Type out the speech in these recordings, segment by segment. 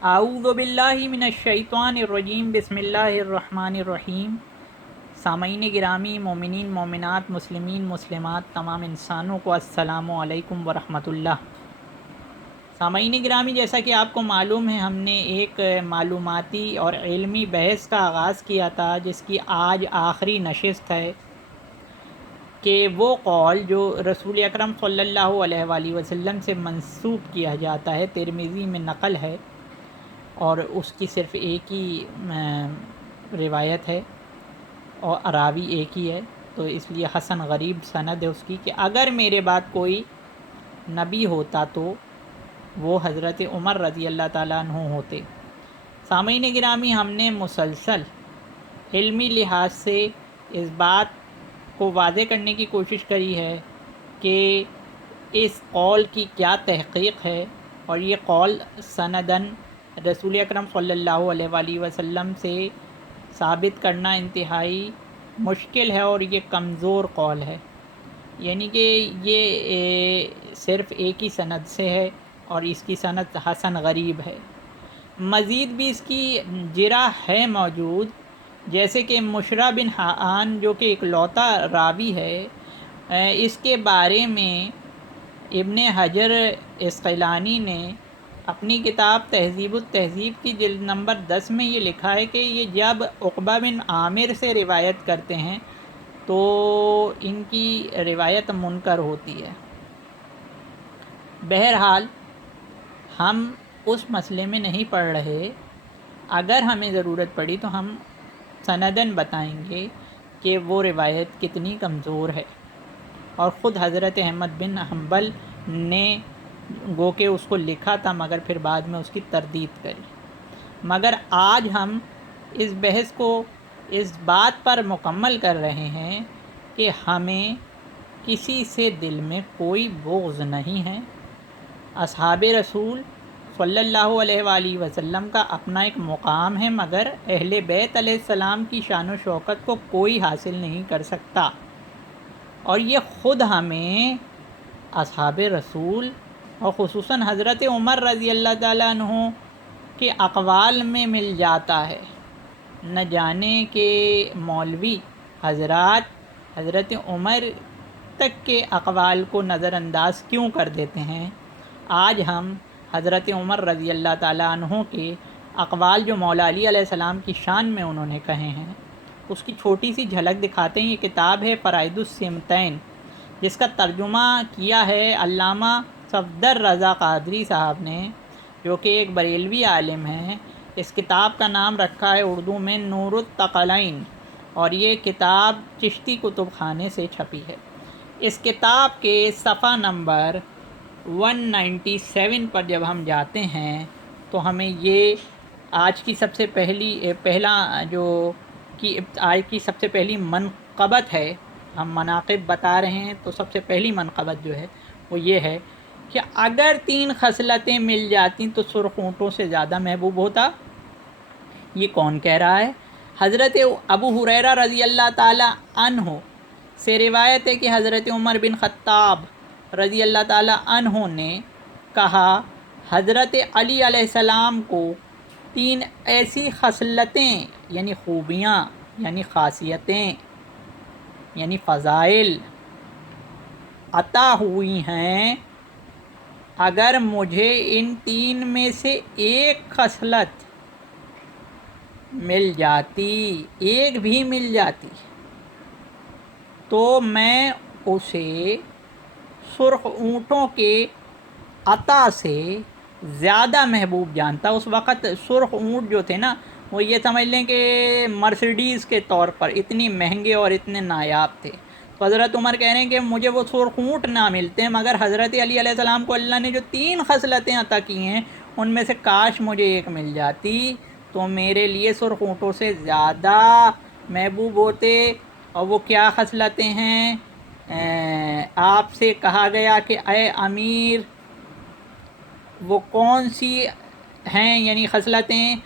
اعوذ باللہ من الشیطان الرجیم بسم اللہ الرحمن الرحیم۔ سامعین گرامی، مومنین مومنات، مسلمین مسلمات، تمام انسانوں کو السلام علیکم ورحمۃ اللہ۔ سامعین گرامی، جیسا کہ آپ کو معلوم ہے، ہم نے ایک معلوماتی اور علمی بحث کا آغاز کیا تھا جس کی آج آخری نشست ہے کہ وہ قول جو رسول اکرم صلی اللہ علیہ وآلہ وسلم سے منسوب کیا جاتا ہے، ترمذی میں نقل ہے اور اس کی صرف ایک ہی روایت ہے اور راوی ایک ہی ہے، تو اس لیے حسن غریب سند ہے اس کی، کہ اگر میرے بعد کوئی نبی ہوتا تو وہ حضرت عمر رضی اللہ تعالیٰ عنہ ہوتے۔ سامعین گرامی، ہم نے مسلسل علمی لحاظ سے اس بات کو واضح کرنے کی کوشش کری ہے کہ اس قول کی کیا تحقیق ہے، اور یہ قول سندن رسول اکرم صلی اللہ علیہ وآلہ وسلم سے ثابت کرنا انتہائی مشکل ہے اور یہ کمزور قول ہے، یعنی کہ یہ صرف ایک ہی سند سے ہے اور اس کی سند حسن غریب ہے۔ مزید بھی اس کی جرح ہے موجود، جیسے کہ مشرع بن حان جو کہ اکلوتا راوی ہے، اس کے بارے میں ابن حجر عسقلانی نے اپنی کتاب تہذیب التہذیب کی جلد نمبر 10 میں یہ لکھا ہے کہ یہ جب عقبہ بن عامر سے روایت کرتے ہیں تو ان کی روایت منکر ہوتی ہے۔ بہرحال ہم اس مسئلے میں نہیں پڑھ رہے، اگر ہمیں ضرورت پڑی تو ہم سندن بتائیں گے کہ وہ روایت کتنی کمزور ہے، اور خود حضرت احمد بن حنبل نے گو کہ اس کو لکھا تھا مگر پھر بعد میں اس کی تردید کری۔ مگر آج ہم اس بحث کو اس بات پر مکمل کر رہے ہیں کہ ہمیں کسی سے دل میں کوئی بغض نہیں ہے۔ اصحاب رسول صلی اللہ علیہ وآلہ وسلم کا اپنا ایک مقام ہے، مگر اہل بیت علیہ السلام کی شان و شوکت کو کوئی حاصل نہیں کر سکتا، اور یہ خود ہمیں اصحاب رسول اور خصوصاً حضرت عمر رضی اللہ تعالیٰ عنہ کے اقوال میں مل جاتا ہے۔ نہ جانے کہ مولوی حضرات حضرت عمر تک کے اقوال کو نظر انداز کیوں کر دیتے ہیں۔ آج ہم حضرت عمر رضی اللہ تعالیٰ عنہ کے اقوال جو مولا علی علیہ السلام کی شان میں انہوں نے کہے ہیں، اس کی چھوٹی سی جھلک دکھاتے ہیں۔ یہ کتاب ہے فرائض الصمتین، جس کا ترجمہ کیا ہے علامہ صفدر رضا قادری صاحب نے، جو کہ ایک بریلوی عالم ہیں۔ اس کتاب کا نام رکھا ہے اردو میں نور الثقلین، اور یہ کتاب چشتی کتب خانے سے چھپی ہے۔ اس کتاب کے صفحہ نمبر 197 پر جب ہم جاتے ہیں تو ہمیں یہ آج کی سب سے پہلی منقبت ہے، ہم مناقب بتا رہے ہیں تو سب سے پہلی منقبت جو ہے وہ یہ ہے کہ اگر 3 خصلتیں مل جاتی تو سرخ اونٹوں سے زیادہ محبوب ہوتا۔ یہ کون کہہ رہا ہے؟ حضرت ابو ہریرہ رضی اللہ تعالی عنہ سے روایت ہے کہ حضرت عمر بن خطاب رضی اللہ تعالی عنہ نے کہا، حضرت علی علیہ السلام کو 3 ایسی خصلتیں یعنی خوبیاں یعنی خاصیتیں یعنی فضائل عطا ہوئی ہیں، اگر مجھے ان 3 میں سے ایک خصلت مل جاتی، ایک بھی مل جاتی، تو میں اسے سرخ اونٹوں کے عطا سے زیادہ محبوب جانتا۔ اس وقت سرخ اونٹ جو تھے نا، وہ یہ سمجھ لیں کہ مرسیڈیز کے طور پر اتنی مہنگے اور اتنے نایاب تھے۔ تو حضرت عمر کہہ رہے ہیں کہ مجھے وہ سرخ اونٹ نہ ملتے ہیں، مگر حضرت علی علیہ السلام کو اللہ نے جو 3 خصلتیں عطا کی ہیں ان میں سے کاش مجھے ایک مل جاتی تو میرے لیے سرخ اونٹوں سے زیادہ محبوب ہوتے۔ اور وہ کیا خصلتیں ہیں؟ آپ سے کہا گیا کہ اے امیر، وہ کون سی ہیں یعنی خصلتیں؟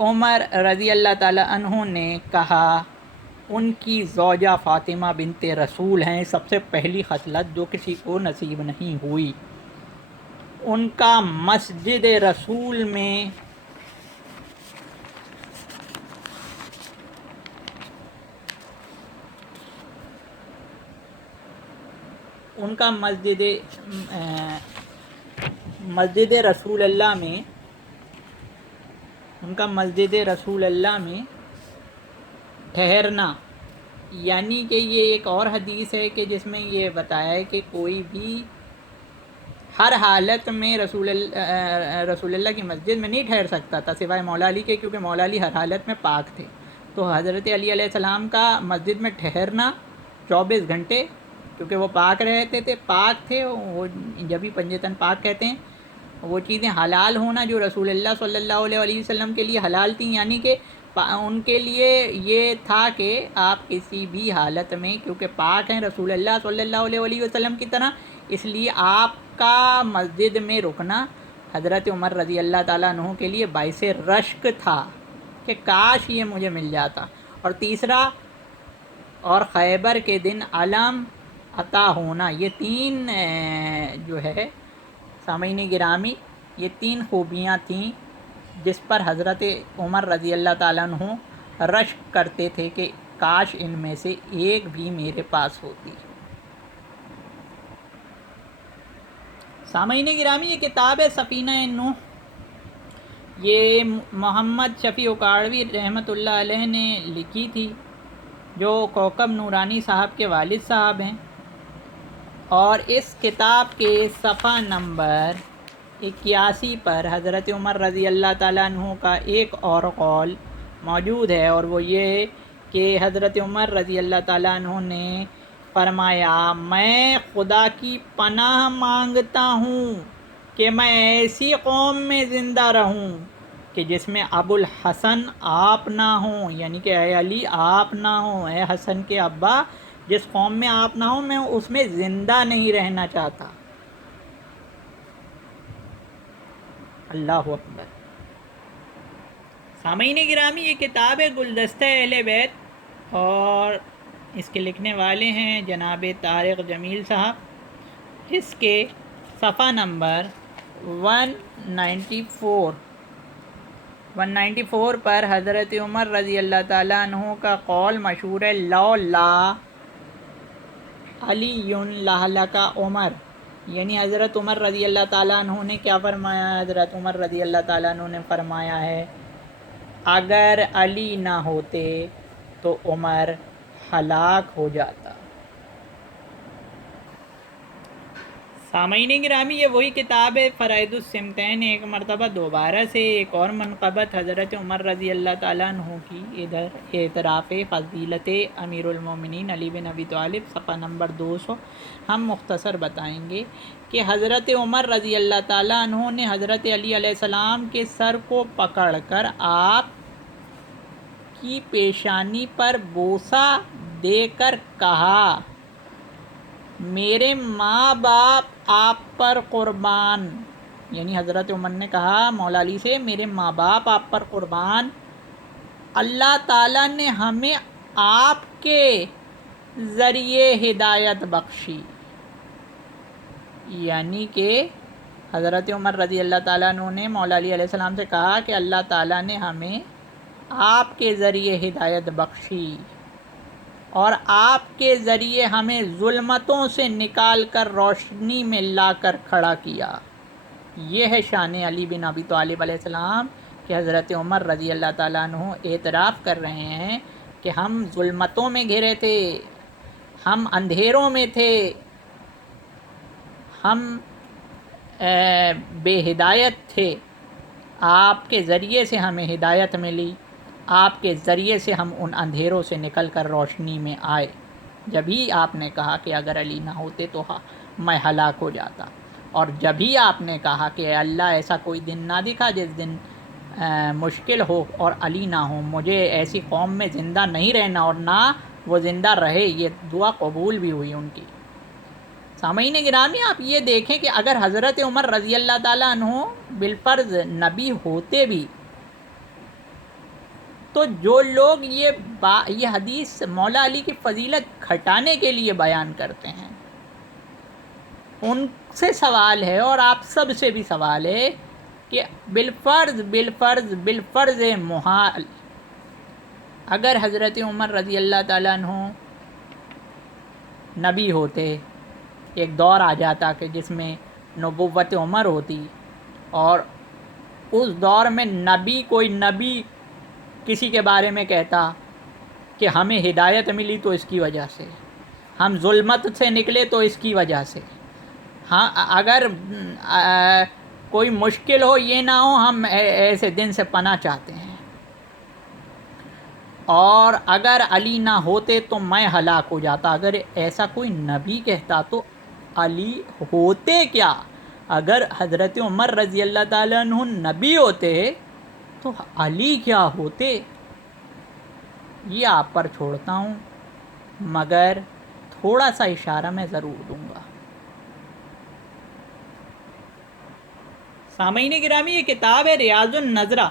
عمر رضی اللہ تعالی عنہ نے کہا ان کی زوجہ فاطمہ بنت رسول ہیں، سب سے پہلی خصلت جو کسی کو نصیب نہیں ہوئی۔ ان کا مسجد رسول میں ان کا مسجد رسول اللہ میں ٹھہرنا، یعنی کہ یہ ایک اور حدیث ہے کہ جس میں یہ بتایا ہے کہ کوئی بھی ہر حالت میں رسول اللہ کی مسجد میں نہیں ٹھہر سکتا تھا سوائے مولا علی کے، کیونکہ مولا علی ہر حالت میں پاک تھے۔ تو حضرت علی علیہ السلام کا مسجد میں ٹھہرنا 24 گھنٹے، کیونکہ وہ پاک رہتے تھے، پاک تھے، وہ جبھی پنجتن پاک کہتے ہیں، وہ چیزیں حلال ہونا جو رسول اللہ صلی اللہ علیہ وسلم کے لیے حلال تھیں، یعنی کہ ان کے لیے یہ تھا کہ آپ کسی بھی حالت میں، کیونکہ پاک ہیں رسول اللہ صلی اللہ علیہ وسلم کی طرح، اس لیے آپ کا مسجد میں رکنا حضرت عمر رضی اللہ تعالیٰ عنہ کے لیے باعث رشک تھا کہ کاش یہ مجھے مل جاتا۔ اور تیسرا، اور خیبر کے دن علم عطا ہونا، یہ 3 جو ہے سامعین گرامی، یہ 3 خوبیاں تھیں جس پر حضرت عمر رضی اللہ تعالیٰ عنہ رشک کرتے تھے کہ کاش ان میں سے ایک بھی میرے پاس ہوتی۔ سامعین گرامی، یہ کتاب ہے سفینہ نوح، یہ محمد شفیع اکاڑوی رحمۃ اللہ علیہ نے لکھی تھی، جو کوکب نورانی صاحب کے والد صاحب ہیں، اور اس کتاب کے صفحہ نمبر 81 پر حضرت عمر رضی اللہ تعالیٰ عنہ کا ایک اور قول موجود ہے، اور وہ یہ کہ حضرت عمر رضی اللہ تعالیٰ عنہ نے فرمایا، میں خدا کی پناہ مانگتا ہوں کہ میں ایسی قوم میں زندہ رہوں کہ جس میں ابو الحسن آپ نہ ہوں، یعنی کہ اے علی آپ نہ ہوں، اے حسن کے ابا، جس قوم میں آپ نہ ہوں میں اس میں زندہ نہیں رہنا چاہتا۔ اللہ اکبر۔ سامعین گرامی، یہ کتاب ہے گلدستہ اہل بیت، اور اس کے لکھنے والے ہیں جناب طارق جمیل صاحب۔ اس کے صفحہ نمبر 194 پر حضرت عمر رضی اللہ تعالیٰ عنہ کا قول مشہور ہے، لولا علی لہلک عمر، یعنی حضرت عمر رضی اللہ تعالیٰ عنہ نے کیا فرمایا؟ حضرت عمر رضی اللہ تعالیٰ عنہ نے فرمایا ہے، اگر علی نہ ہوتے تو عمر ہلاک ہو جاتا۔ سامعین گرامی، یہ وہی کتاب ہے فرائض السمتین، ایک مرتبہ دوبارہ سے ایک اور منقبت حضرت عمر رضی اللہ تعالیٰ عنہ کی، ادھر اعتراف فضیلت امیر المومنین علی بن ابی طالب، صفحہ نمبر 200۔ ہم مختصر بتائیں گے کہ حضرت عمر رضی اللہ تعالیٰ عنہ نے حضرت علی علیہ السلام کے سر کو پکڑ کر آپ کی پیشانی پر بوسہ دے کر کہا، میرے ماں باپ آپ پر قربان، یعنی حضرت عمر نے کہا مولا علی سے، میرے ماں باپ آپ پر قربان، اللہ تعالیٰ نے ہمیں آپ کے ذریعے ہدایت بخشی۔ یعنی کہ حضرت عمر رضی اللہ تعالیٰ عنہ نے مولا علی علیہ السلام سے کہا کہ اللہ تعالیٰ نے ہمیں آپ کے ذریعے ہدایت بخشی، اور آپ کے ذریعے ہمیں ظلمتوں سے نکال کر روشنی میں لا کر کھڑا کیا۔ یہ ہے شان علی بن ابی طالب علیہ السلام کہ حضرت عمر رضی اللہ تعالیٰ عنہ اعتراف کر رہے ہیں کہ ہم ظلمتوں میں گھرے تھے، ہم اندھیروں میں تھے، ہم بے ہدایت تھے، آپ کے ذریعے سے ہمیں ہدایت ملی، آپ کے ذریعے سے ہم ان اندھیروں سے نکل کر روشنی میں آئے۔ جبھی آپ نے کہا کہ اگر علی نہ ہوتے تو میں ہلاک ہو جاتا، اور جبھی آپ نے کہا کہ اے اللہ ایسا کوئی دن نہ دکھا جس دن مشکل ہو اور علی نہ ہو، مجھے ایسی قوم میں زندہ نہیں رہنا، اور نہ وہ زندہ رہے، یہ دعا قبول بھی ہوئی ان کی۔ سامعین گرامی، آپ یہ دیکھیں کہ اگر حضرت عمر رضی اللہ تعالیٰ عنہ بالفرض نبی ہوتے بھی، تو جو لوگ یہ حدیث مولا علی کی فضیلت گھٹانے کے لیے بیان کرتے ہیں، ان سے سوال ہے، اور آپ سب سے بھی سوال ہے کہ بالفرض محال اگر حضرت عمر رضی اللہ تعالیٰ عنہ نبی ہوتے ایک دور آ جاتا کہ جس میں نبوت عمر ہوتی، اور اس دور میں کوئی نبی کسی کے بارے میں کہتا کہ ہمیں ہدایت ملی تو اس کی وجہ سے، ہم ظلمت سے نکلے تو اس کی وجہ سے، ہاں اگر کوئی مشکل ہو یہ نہ ہو ہم ایسے دن سے پناہ چاہتے ہیں، اور اگر علی نہ ہوتے تو میں ہلاک ہو جاتا۔ اگر ایسا کوئی نبی کہتا تو علی ہوتے کیا؟ اگر حضرت عمر رضی اللہ تعالیٰ عنہ نبی ہوتے تو علی کیا ہوتے؟ یہ آپ پر چھوڑتا ہوں، مگر تھوڑا سا اشارہ میں ضرور دوں گا۔ سامعین گرامی، یہ کتاب ہے ریاض النظرہ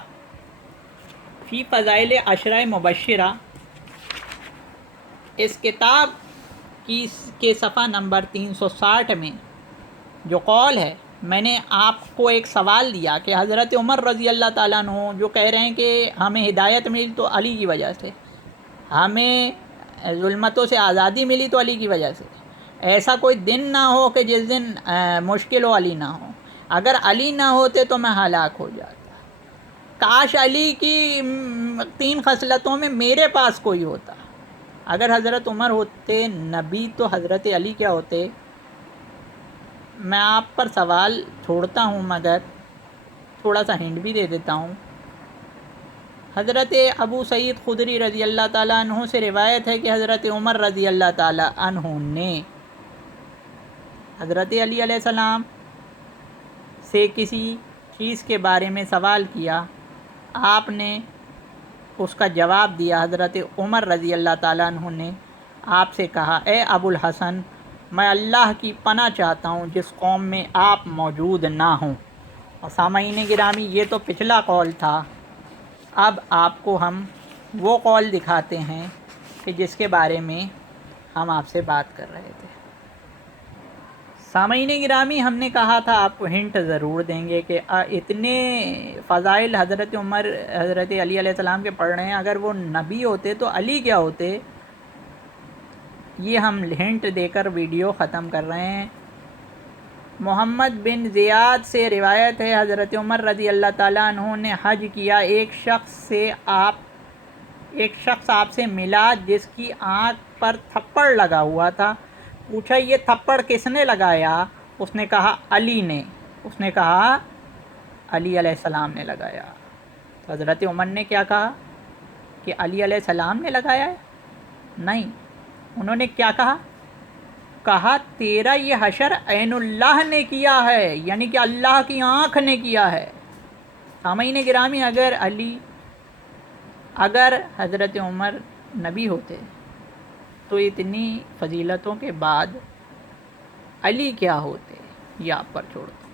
فی فضائل عشرہ مبشرہ۔ اس کتاب کے صفحہ نمبر 360 میں جو قول ہے، میں نے آپ کو ایک سوال دیا کہ حضرت عمر رضی اللہ تعالیٰ عنہ جو کہہ رہے ہیں کہ ہمیں ہدایت ملی تو علی کی وجہ سے، ہمیں ظلمتوں سے آزادی ملی تو علی کی وجہ سے، ایسا کوئی دن نہ ہو کہ جس دن مشکل ہو علی نہ ہو، اگر علی نہ ہوتے تو میں ہلاک ہو جاتا، کاش علی کی 3 خصلتوں میں میرے پاس کوئی ہوتا۔ اگر حضرت عمر ہوتے نبی تو حضرت علی کیا ہوتے؟ میں آپ پر سوال چھوڑتا ہوں، مگر تھوڑا سا ہنٹ بھی دے دیتا ہوں۔ حضرت ابو سعید خدری رضی اللہ تعالیٰ عنہ سے روایت ہے کہ حضرت عمر رضی اللہ تعالیٰ عنہ نے حضرت علی علیہ السلام سے کسی چیز کے بارے میں سوال کیا، آپ نے اس کا جواب دیا۔ حضرت عمر رضی اللہ تعالیٰ عنہ نے آپ سے کہا، اے ابو الحسن، میں اللہ کی پناہ چاہتا ہوں جس قوم میں آپ موجود نہ ہوں۔ اور سامعین گرامی، یہ تو پچھلا قول تھا، اب آپ کو ہم وہ قول دکھاتے ہیں کہ جس کے بارے میں ہم آپ سے بات کر رہے تھے۔ سامعین گرامی، ہم نے کہا تھا آپ کو ہنٹ ضرور دیں گے کہ اتنے فضائل حضرت عمر حضرت علی علیہ السلام کے پڑھ رہے ہیں، اگر وہ نبی ہوتے تو علی کیا ہوتے؟ یہ ہم ہنٹ دے کر ویڈیو ختم کر رہے ہیں۔ محمد بن زیاد سے روایت ہے، حضرت عمر رضی اللہ تعالیٰ عنہ نے حج کیا، ایک شخص آپ سے ملا جس کی آنکھ پر تھپڑ لگا ہوا تھا، پوچھا یہ تھپڑ کس نے لگایا؟ اس نے کہا علی نے، اس نے کہا علی علیہ السلام نے لگایا۔ تو حضرت عمر نے کیا کہا کہ علی علیہ السلام نے لگایا ہے؟ نہیں، انہوں نے کیا کہا؟ کہا تیرا یہ حشر عین اللہ نے کیا ہے، یعنی کہ اللہ کی آنکھ نے کیا ہے۔ سامعین گرامی، اگر حضرت عمر نبی ہوتے تو اتنی فضیلتوں کے بعد علی کیا ہوتے؟ یہ آپ پر چھوڑتا ہوں۔